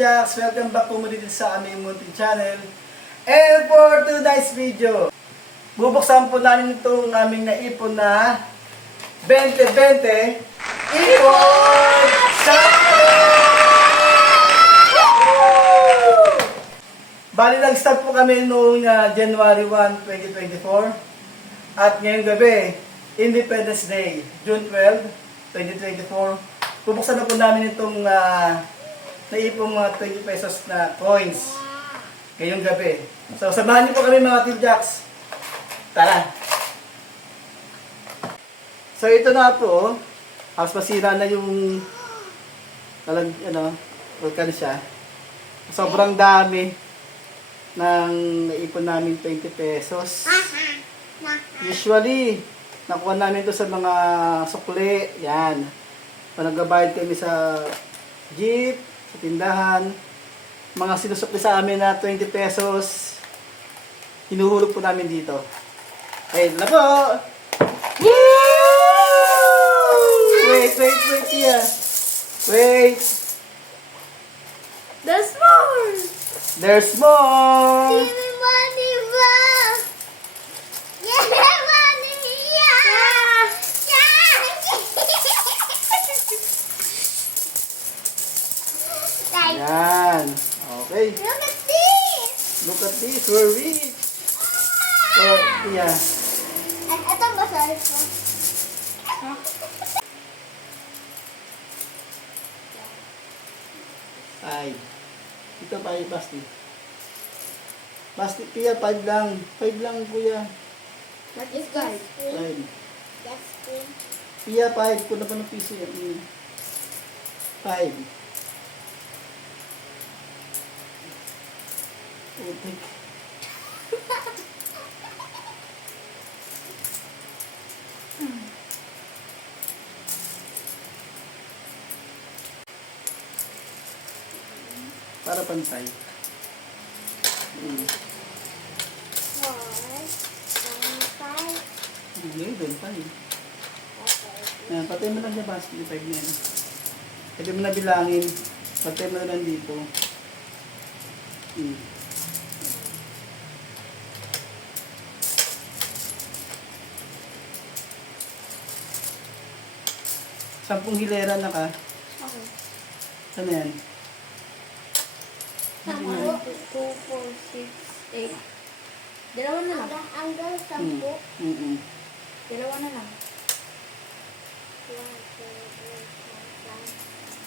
Jacks! Welcome back po muli dito sa aming Muntin Channel. And for tonight's video, bubuksan po namin itong aming naipon na 2020 Ipon Sakto! Bali nag-start po kami noong ah, January 1, 2024. At ngayong gabi, Independence Day, June 12, 2024. Bubuksan na po namin itong uh, naipong mga 20 pesos na coins ngayong gabi. So, samahan niyo po kami mga Team Jacks. Tara! So, ito na po. Halos masira na yung talag, ano, vulkan siya. Sobrang dami ng naipon namin 20 pesos. Usually, nakuha namin ito sa mga sukli. Yan. Pag nagbabayad kami sa jeep, sa tindahan, mga sinusukli sa amin na 20 pesos, hinuhulog po namin dito. Ayun na po! Woo! Wait, wait, wait, yeah. Wait, There's more! there's more! look at this, we're rich. Oh, yeah. At ito ba sa ito? Huh? Ay. Ito pa ay pasti. Pasti kuya, 5 lang. 5 lang kuya. What is 5? 5. That's 5. Kuya, 5. Kuna pa ng piso yan. 5. tubig. Para pantay. Mm. Pantay? Hindi, pantay. Ayan, patay mo lang sa basket bag na yan. Pwede mo na bilangin. Patay mo lang dito. Mm. Sampung hilera na ka. Okay. Ano yan? Sampo. Two, four, six, eight. Dalawa na lang. Hanggang sampo. Mm -mm. Dalawa na lang.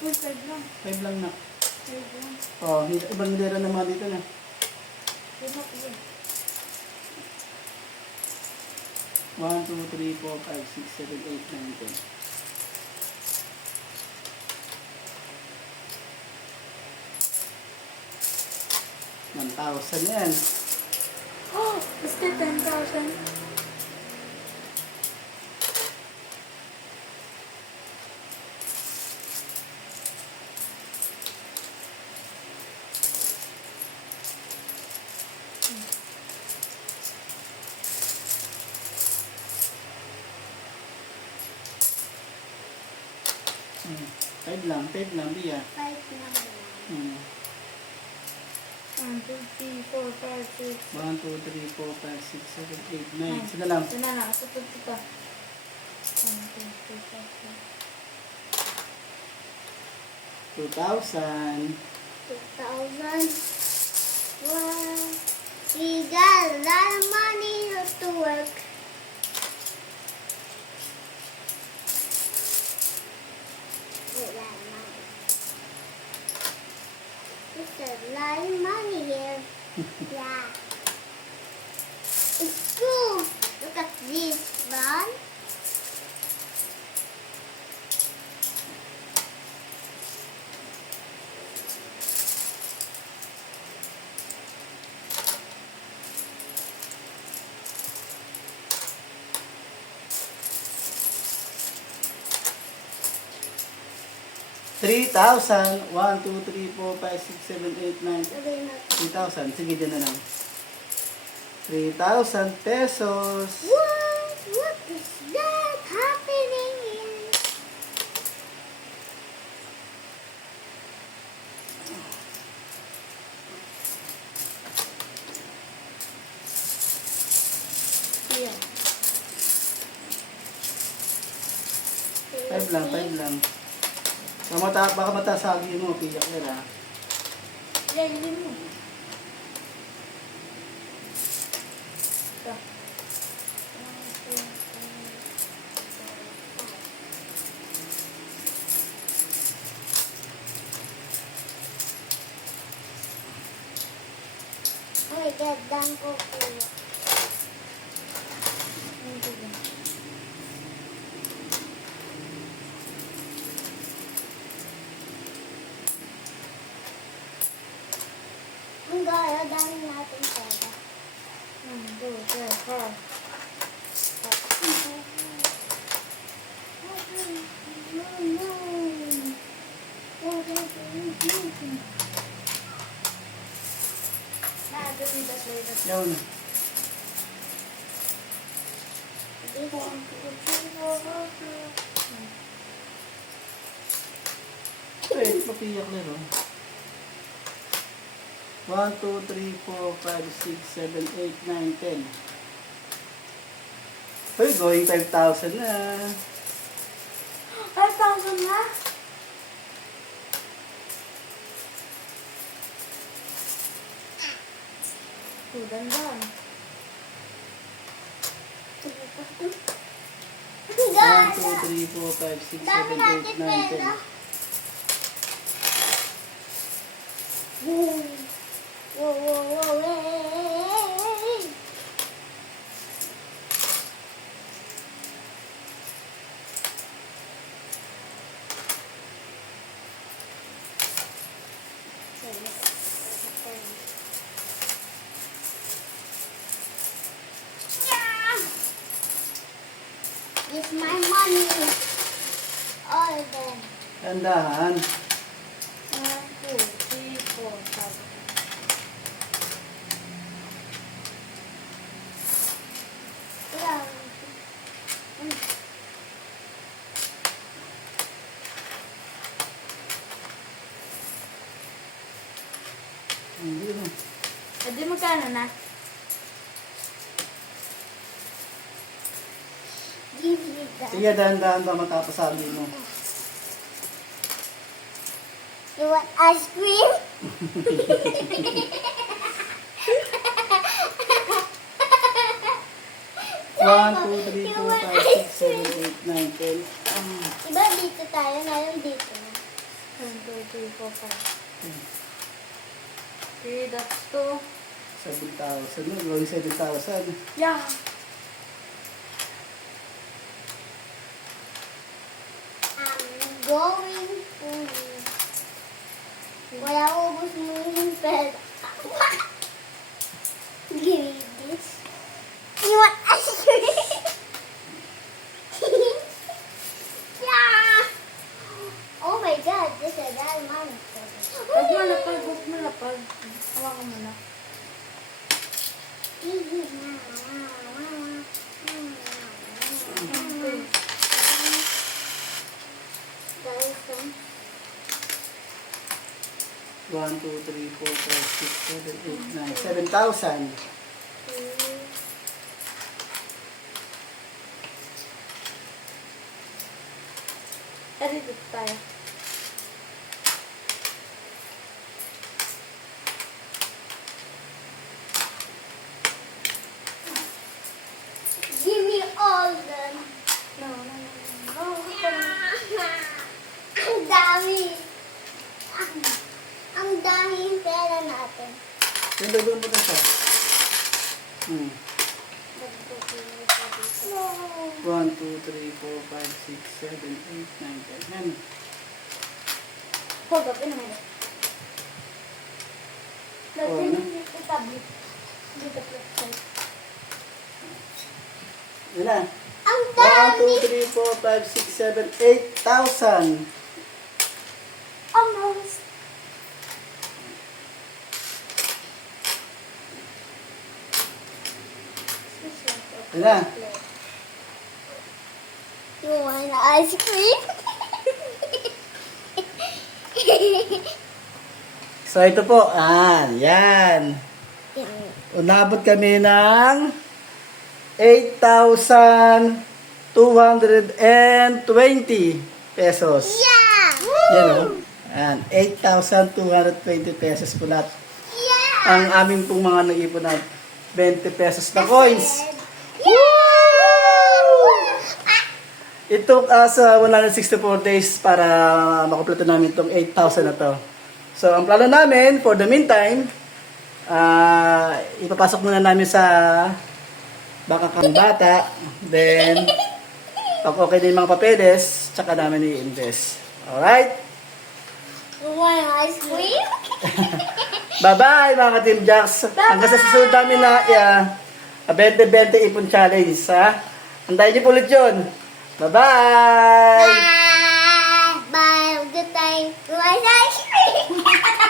Uy, five lang. Five lang na. Five lang. Oh, hil- ibang hilera na mga dito na. Lima ko yun. 1, 2, 3, 4, 5, 6, 7, 8, 9, 10. One thousand yan. Oh, is that 10,000? Hmm. Five lang, five lang, Bia. Five lang. Hmm. One, two, three, four, five, six. 1, 2, 3, 4, 5, 6, 7, 8, 9. Sila lang. Ito na lang. Ito, ito, ito. One, two, three, four, five. 2,000. 2,000. Wow. We got a lot of money to work. Wait, lot of money. There's a lot of money here. yeah. It's cool. Look at this one. 3,000. 1, 2, 3, 4, 5, 6, 7, 8, 9. 3,000. Sige, dyan na lang. 3,000 pesos. What? What is that happening here? Yeah. Five lang, five lang. Mata, baka matasagi mo, piyak yan ha. Ready mo. Ito. Oh my God, dang ko po. Ang gaya, dami natin pera. One, two, three, four. Yun. Eh, papiyak na no. 1, 2, 3, 4, 5, 6, 7, 8, 9, 10. Uy, going 5,000 na. 5,000 na? Oh, dandan. 1, 2, 3, 4, 5, 6, 7, 8, 9, 10. It's my money. All of them. Tandahan. One, Hindi na. Eh, di magkano na? Sige, dahan-dahan ba matapasabi mo? You want ice cream? One, two, three, four, five, six, seven, eight, nine, ten. Iba dito tayo, ngayon dito. 1, 2, 3, 4, 5. Okay, that's 2. 7,000 na. Going 7,000. Yeah. I'm going to... Wala ubos mo yung pera. Give me this. You want ice cream? yeah! Oh my god, this is that money. Huwag mo lapag, huwag mo lapag. Hawakan mo na. One, two, three, four, five, six, seven, eight, nine. 7,000. Tari dito tayo. Marami yung pera natin. Yung doon mo siya. Hmm. 1, 2, 3, 4, 5, 6, 7, 8, 9, 10, 10. Hold up, in a minute. Lagyan mo. Dito po. Ilan? Ang dami! 1, 2, 3, 4, 5, 6, 7, 8,000. Ala. You want ice cream? so ito po, ah, yan. Unabot kami ng 8,220 pesos. Yeah! Yan o. Oh. Yan, 8,220 pesos po lahat. Yeah! Ang aming pong mga nag-ipon na 20 pesos na coins. It took us uh, 164 days para makumpleto namin itong 8,000 na to. So, ang plano namin, for the meantime, ah ipapasok muna namin sa baka kang bata. Then, pag okay yung mga papeles, tsaka namin i-invest. Alright? Want ice cream? Bye-bye mga ka-Team Jacks. Hanggang sa susunod namin na uh, 20-20 ipon challenge. Ha? Antayin niyo po ulit yun. Bye-bye! Bye! Bye! Good time. Bye!